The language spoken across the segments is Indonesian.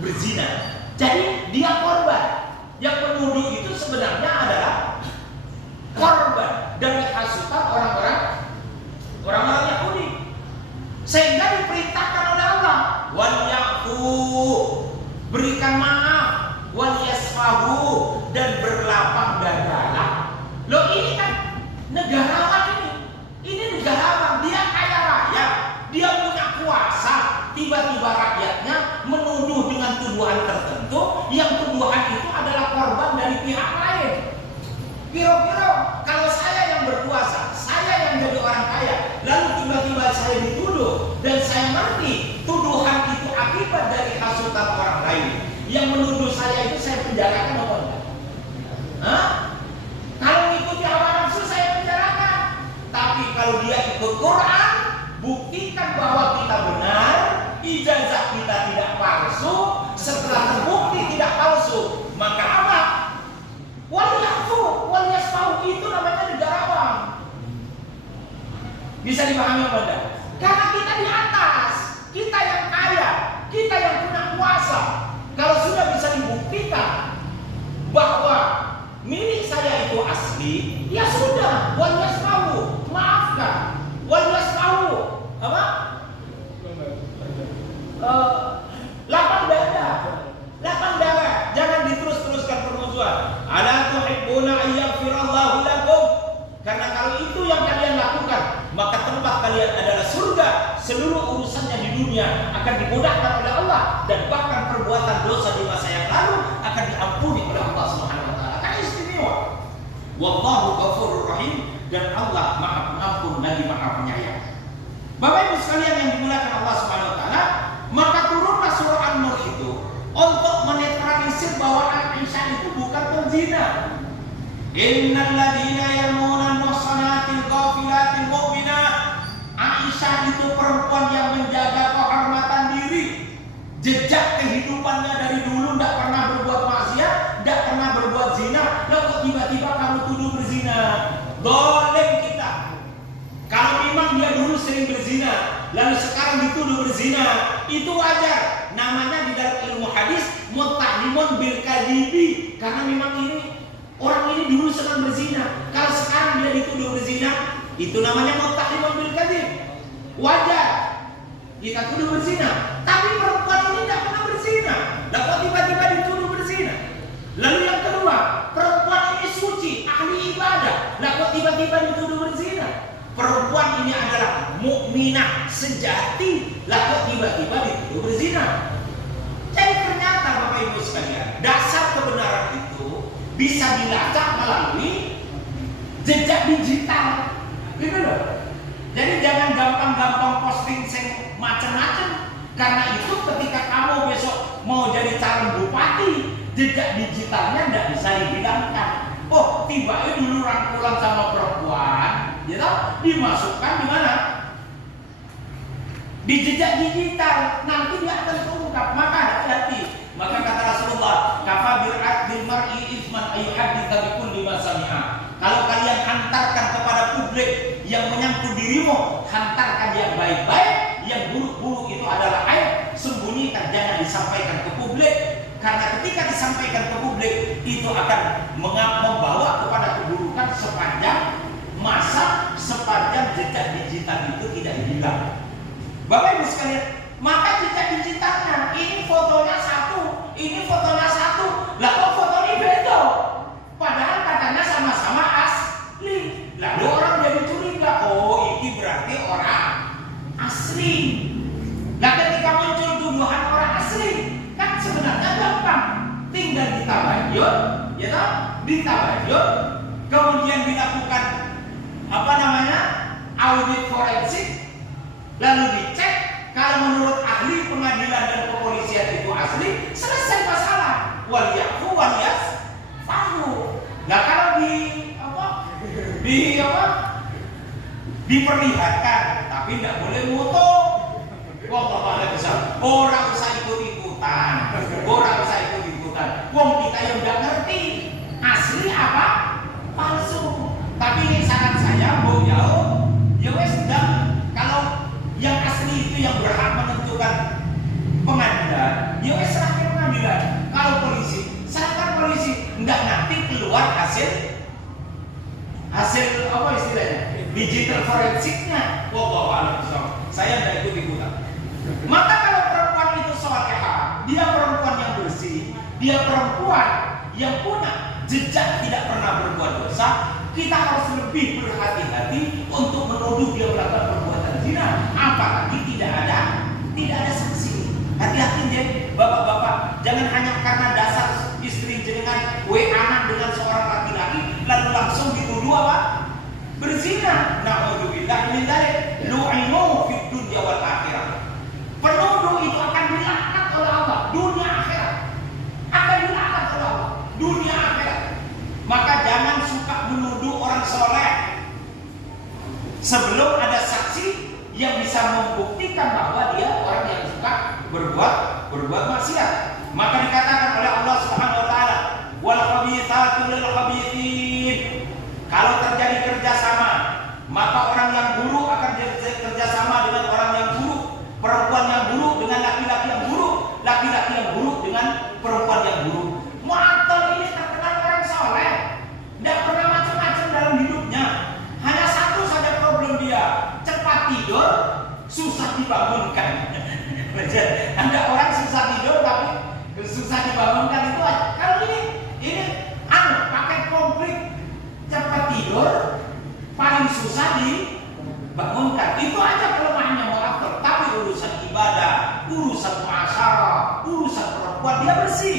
berzina. Jadi dia korban. Yang menuduh itu sebenarnya adalah korban dari hasutan orang-orang Yahudi. Sehingga diperintahkan oleh Allah, wal ya'fu, berikan maaf, wal yasfahu, dan berlapang dadalah. Loh, ini kan negarawan ini. Ini negarawan, dia kaya raya, dia punya kuasa. Tiba-tiba rakyatnya menuduh dengan tuduhan tertentu, yang tuduhan itu adalah korban dari pihak lain. Kira-kira kalau saya yang berkuasa, saya yang jadi orang kaya, lalu tiba-tiba saya dituduh dan saya ngerti tuduhan itu akibat dari hasutan orang lain, yang menuduh saya itu saya penjarakan apa enggak? Hah? Kalau mengikuti hawa nafsu saya penjarakan. Tapi kalau dia ikut Quran, buktikan bahwa kita benar, ijazah kita tidak palsu. Setelah terbukti tidak palsu, maka apa? Wal ya'fu wal yasfahu, itu namanya negarawan. Bisa dipahami apa enggak? Karena kita di atas, kita yang kaya, kita yang punya kuasa. Kalau sudah bisa dibuktikan bahwa milik saya itu asli, ya sudah, wal yasfahu, maafkan. Wal yasfahu apa? Lapang dada, jangan diterus-teruskan permusuhan. Ala tuhibbuna ayyaghfirallahu lakum. Karena kalau itu yang kalian lakukan, maka tempat kalian adalah surga. Seluruh urusannya di dunia akan dimudahkan oleh Allah, dan bahkan perbuatan dosa di masa yang lalu akan diampuni oleh Allah Subhanahu wa taala. Kan istimewa. Wallahu ghafurur rahim, dan Allah Maha Pengampun lagi Maha Penyayang. Bapak Ibu sekalian yang dimuliakan Allah Subhanahu wa taala, maka turunlah surah An-Nur itu untuk menetralisir bahwa Aisyah itu bukan penzina. Innal ladzina yarmuna al-muhsanatil ghafilatil mu'minat. Aisyah itu perempuan yang menjaga kehormatan diri. Jejak kehidupannya dari dulu tidak pernah berbuat maksiat, tidak pernah berbuat zina. Lalu kok tiba-tiba kamu tuduh berzina? Doleng kita. Kalau memang dia dulu sering berzina, lalu sekarang dituduh berzina, itu wajar. Namanya di dalam ilmu hadis muttahimun bil kadibi, karena memang ini orang ini dulu senang berzina. Kalau sekarang dia dituduh berzina, itu namanya muttahimun bil kadib. Wajar kita tuduh berzina. Tapi perempuan ini tidak pernah berzina, lalu kok tiba-tiba dituduh berzina? Lalu yang kedua, perempuan ini suci, ahli ibadah, lalu kok tiba-tiba dituduh berzina? Perempuan ini adalah mukminah sejati, lalu tiba-tiba dituduh berzina. Jadi ternyata Bapak Ibu sekalian, dasar kebenaran itu bisa dilacak melalui jejak digital, gitu loh. Jadi jangan gampang-gampang posting sing macam-macam. Karena itu ketika kamu besok mau jadi calon bupati, jejak digitalnya tidak bisa dihilangkan. Oh, tiba-tiba dulu rangkulan sama perempuan, gitu, dimasukkan di mana? Di jejak digital. Nanti dia akan terungkap. Maka hati-hati. Maka kata Rasulullah, kafa bil mar'i itsman ayyuhadditsa bi kulli ma sami'a. Kalau kalian hantarkan kepada publik yang menyangkut dirimu, hantarkan yang baik-baik, yang buruk-buruk itu adalah aib, sembunyikan, jangan disampaikan ke publik. Karena ketika disampaikan ke publik, itu akan membawa kepada keburukan sepanjang masa, sepanjang jejak digital itu tidak hilang. Bapak Ibu sekalian, maka jejak digitalnya, ini fotonya satu, ini fotonya satu, lah kok foto ini beda? Padahal katanya sama-sama asli. Lalu orang jadi curiga, oh ini berarti orang asli. Nah ketika muncul tuduhan orang asli, kan sebenarnya gampang, tinggal ditabayun, ya toh, ditabayun, kemudian dilakukan audit forensik, lalu dicek. Kalau menurut ahli pengadilan dan kepolisian itu asli, selesai masalah. Wal yafu wal yasfahu. Nah kalau diperlihatkan, tapi tidak boleh foto. Wah, bisa. Orang usah ikut-ikutan. Wong kita yang tidak ngerti asli apa palsu. Tapi ini saran saya, Bu Yao, ya wes sudah. Kalau yang asli itu yang berhak menentukan pengadilan, ya wes serahkan digital forensiknya. Saya tidak ikut-ikutan. Maka kalau perempuan itu salihah, dia perempuan yang bersih, dia perempuan yang punya jejak tidak pernah berbuat dosa, kita harus lebih berhati-hati untuk menuduh dia melakukan perbuatan zina, apalagi tidak ada saksi. Hati-hati deh, bapak-bapak, jangan hanya karena dasar istri jenengan WA-an dengan seorang laki-laki lalu langsung dituduh apa? Berzina. Na'udzubillah min dzalik. Lu'inu fid dunya wal akhirah. Penuduh itu akan dilaknat oleh Allah dunia akhirat. Akan dilaknat oleh Allah dunia akhirat. Maka jangan suka menuduh orang soleh sebelum ada saksi yang bisa membuktikan bahwa dia orang yang suka berbuat maksiat. Maka dikatakan oleh Allah Subhanahu wa taala, wal khabithatu lil khabithin. Kalau terjadi kerjasama, maka orang yang buruk akan kerjasama dengan orang yang buruk, perempuan yang buruk dengan laki-laki yang buruk, laki-laki yang buruk dengan perempuan yang buruk. Mu'attal ini terkenal orang soleh, tidak pernah macam-macam dalam hidupnya. Hanya satu saja problem dia, cepat tidur, susah dibangunkan. Ada orang susah tidur tapi susah dibangunkan itu aja. Kalau ini pakai komplit, cepat tidur, paling susah dibangunkan. Itu aja kelemahannya mu'attal. Tapi urusan ibadah, urusan muasyarah, urusan perempuan dia bersih.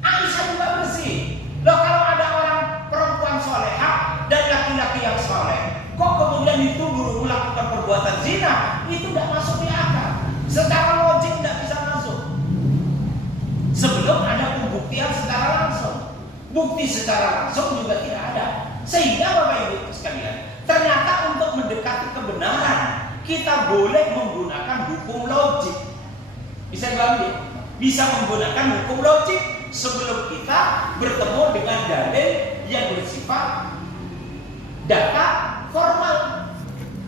Aisyah juga bersih. Loh, kalau ada orang perempuan solehah dan laki-laki yang soleh, kok kemudian dituduh melakukan perbuatan zina, itu tidak masuk di akal. Secara logik tidak bisa masuk. Sebelum ada pembuktian secara langsung, bukti secara langsung juga tidak ada. Sehingga Bapak Ibu sekalian, ternyata untuk mendekati kebenaran kita boleh menggunakan hukum logik. Bisa diambil, bisa menggunakan hukum logik sebelum kita bertemu dengan dalil yang bersifat data formal.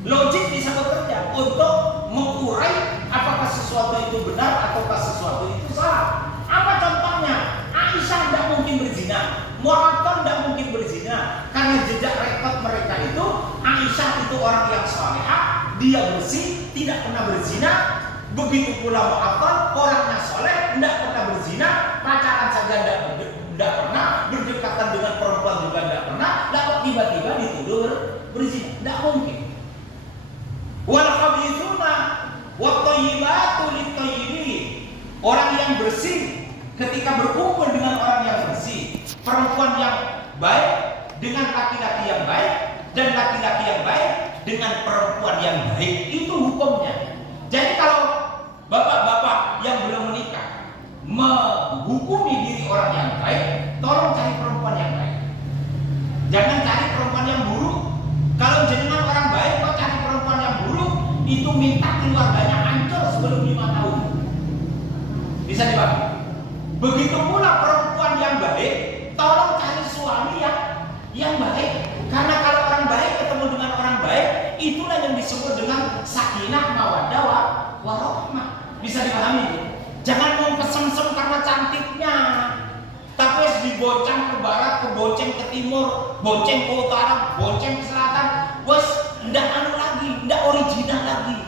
Logik bisa bekerja untuk mengurai apakah sesuatu itu benar ataukah sesuatu itu salah. Apa contohnya? Aisyah tidak mungkin berzina, Mu'attal tidak mungkin berzina, karena jejak rekod mereka itu Aisyah itu orang yang salihah, dia bersih, tidak pernah berzina. Begitu pula Mu'attal, orangnya soleh, tidak pernah berzina, pacaran saja tidak pernah, berdekatan dengan perempuan juga tidak pernah, lalu tiba-tiba dituduh berzina. Tidak mungkin. Wal khabithuna wat thayyibatu lit thayyibin. Orang yang bersih ketika berkumpul dengan orang yang bersih, perempuan yang baik dengan laki-laki yang baik, dan laki-laki yang baik dengan perempuan yang baik, itu hukumnya. Jadi kalau bapak-bapak yang belum menikah menghukumi diri orang yang baik, tolong cari perempuan yang baik. Jangan cari perempuan yang buruk. Kalau jenengan orang baik kok cari perempuan yang buruk, itu minta keluarganya hancur sebelum 5 tahun. Bisa dipahami? Begitu pula perempuan yang baik, tolong cari suami yang baik. Karena kalau orang baik ketemu dengan orang baik, itulah yang disebut dengan sakinah, mawaddah, warahmah. Bisa dipahami? Jangan mau kesem-sem karena cantiknya, tapi harus diboceng ke barat, ke bonceng ke timur, bonceng ke utara, bonceng ke selatan. Bos, ndak anu lagi, ndak original lagi.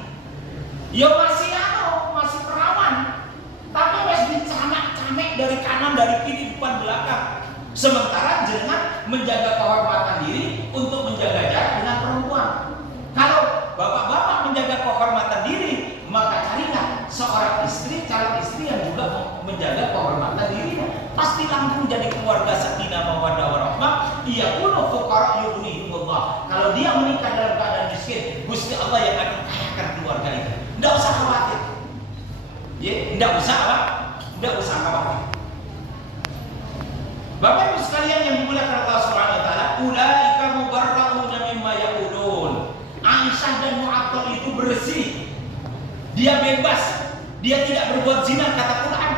Ya masih perawan, tapi wes dicamek-camek dari kanan, dari kiri, depan, belakang. Sementara jenengan menjaga kehormatan diri untuk menjaga jarak dengan perempuan. Kalau bapak-bapak menjaga kehormatan diri, maka carilah seorang istri, calon istri yang juga menjaga kehormatan dirinya. Pasti langsung jadi keluarga sakinah mawaddah warahmah. Ia kuno fuqara yughnihimullah. Kalau dia menikah dalam keadaan miskin, Gusti Allah yang akan kayakan keluarga itu. Tidak usah khawatir. Ya, tidak usah apa? Tidak usah khawatir. Bapak Ibu sekalian yang dimuliakan Allah Subhanahu wa taala, ulaika mubarra'una mimma yaqulun. Aisyah dan Mu'attal itu bersih. Dia bebas, dia tidak berbuat zina kata Quran.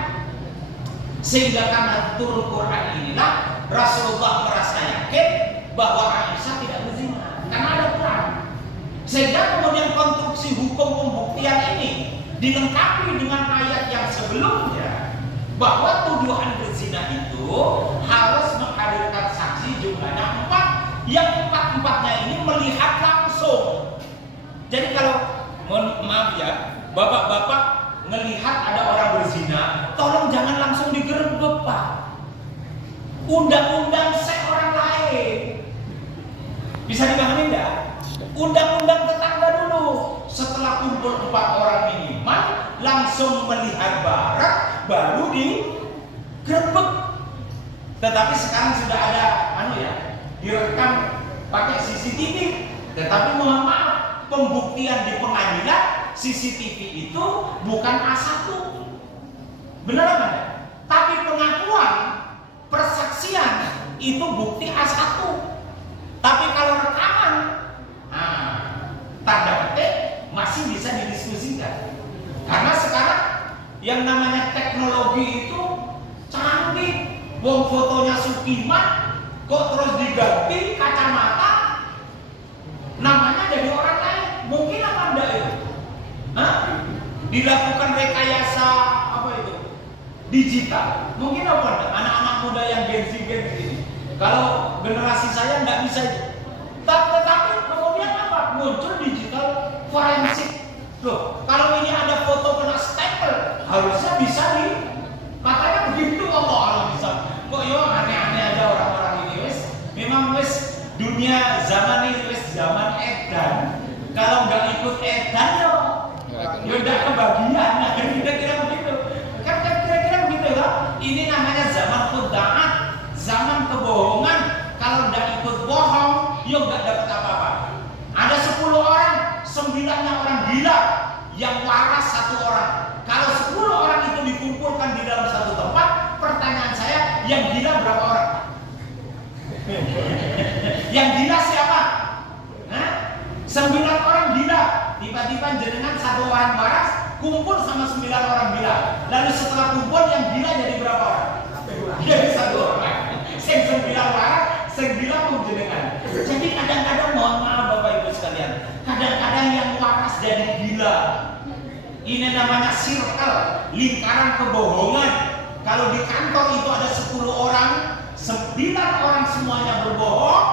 Sehingga karena turun Quran inilah Rasulullah merasa yakin bahwa Aisyah tidak berzina karena ada Quran. Sehingga kemudian konstruksi hukum pembuktian ini dilengkapi dengan ayat yang sebelumnya bahwa tuduhan berzina itu harus menghadirkan saksi jumlahnya 4, yang 4-4-nya ini melihat langsung Jadi kalau maaf ya, bapak-bapak ngelihat ada orang berzina, tolong jangan langsung digerebek, Pak. Undang-undang seks orang lain. Bisa dipahami enggak? Undang-undang tetangga dulu. Setelah kumpul 4 orang minimal, langsung melihat barang, baru digerebek. Tetapi sekarang sudah ada direkam pakai CCTV. Tetapi mohon maaf, pembuktian di pengadilan CCTV itu bukan A1. Benar apa? Tapi pengakuan, persaksian itu bukti A1. Tapi kalau rekaman, tanda petik masih bisa didiskusikan. Karena sekarang yang namanya teknologi itu canggih. Wong fotonya Sukiman kok terus diganti kacamata, namanya jadi orang lain. Mungkin apa enggak itu? Dilakukan rekayasa digital. Mungkin apa enggak? Anak-anak muda yang Gen Z ini. Kalau generasi saya enggak bisa itu. Tetapi kemudian apa? Muncul digital forensik. Loh, kalau ini ada foto kena stempel, harusnya bisa katanya begitu Allah bisa. Kok aneh-aneh aja orang-orang ini wes. Memang wes dunia zaman ini wes zaman edan. Kalau nggak ikut edan ya udah kebagian. Nah, kira-kira begitu. Kan kira-kira begitu lah. Ini namanya zaman khuda'at, zaman kebohongan. Kalau nggak ikut bohong, ya nggak dapat apa-apa. Ada 10 orang, 9-nya orang gila, yang waras 1 orang. Kalau 10 orang itu dikumpulkan di dalam satu tempat, pertanyaan saya, yang gila berapa orang? Yang gila siapa? 9 orang gila. Tiba-tiba jenengan 1 orang waras kumpul sama 9 orang gila. Lalu setelah kumpul yang gila jadi berapa orang? Jadi 1 orang. 9 waras, 9 gila pun jenengan. Jadi kadang-kadang mohon maaf Bapak Ibu sekalian, kadang-kadang yang waras jadi gila. Ini namanya circle, lingkaran kebohongan. Kalau di kantor itu ada 10 orang, 9 orang semuanya berbohong,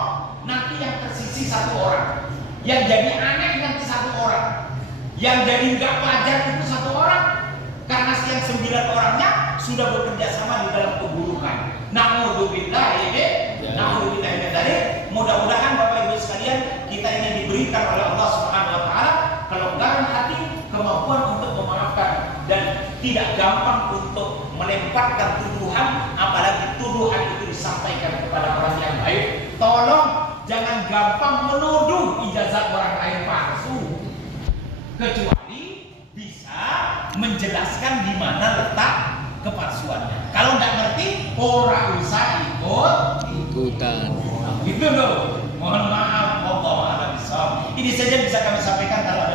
nanti yang tersisi 1 orang. Yang jadi aneh nanti 1 orang. Yang jadi nggak wajar itu 1 orang. Karena yang 9 orangnya sudah bekerja sama di dalam keburukan. Na'udzubillah ini tadi. Mudah-mudahan Bapak Ibu sekalian, kita ini diberikan oleh Allah Subhanahu wa taala kelembaran hati, kemampuan untuk memaafkan, dan tidak gampang untuk melemparkan tuduhan, apalagi tuduhan itu disampaikan kepada orang yang baik. Tolong jangan gampang menuduh ijazah orang lain palsu, kecuali bisa menjelaskan di mana letak kepalsuannya. Kalau nggak ngerti, orang usah ikutan. Gitu loh. Mohon maaf, Allah. Ini saja bisa kami sampaikan. Kalau ada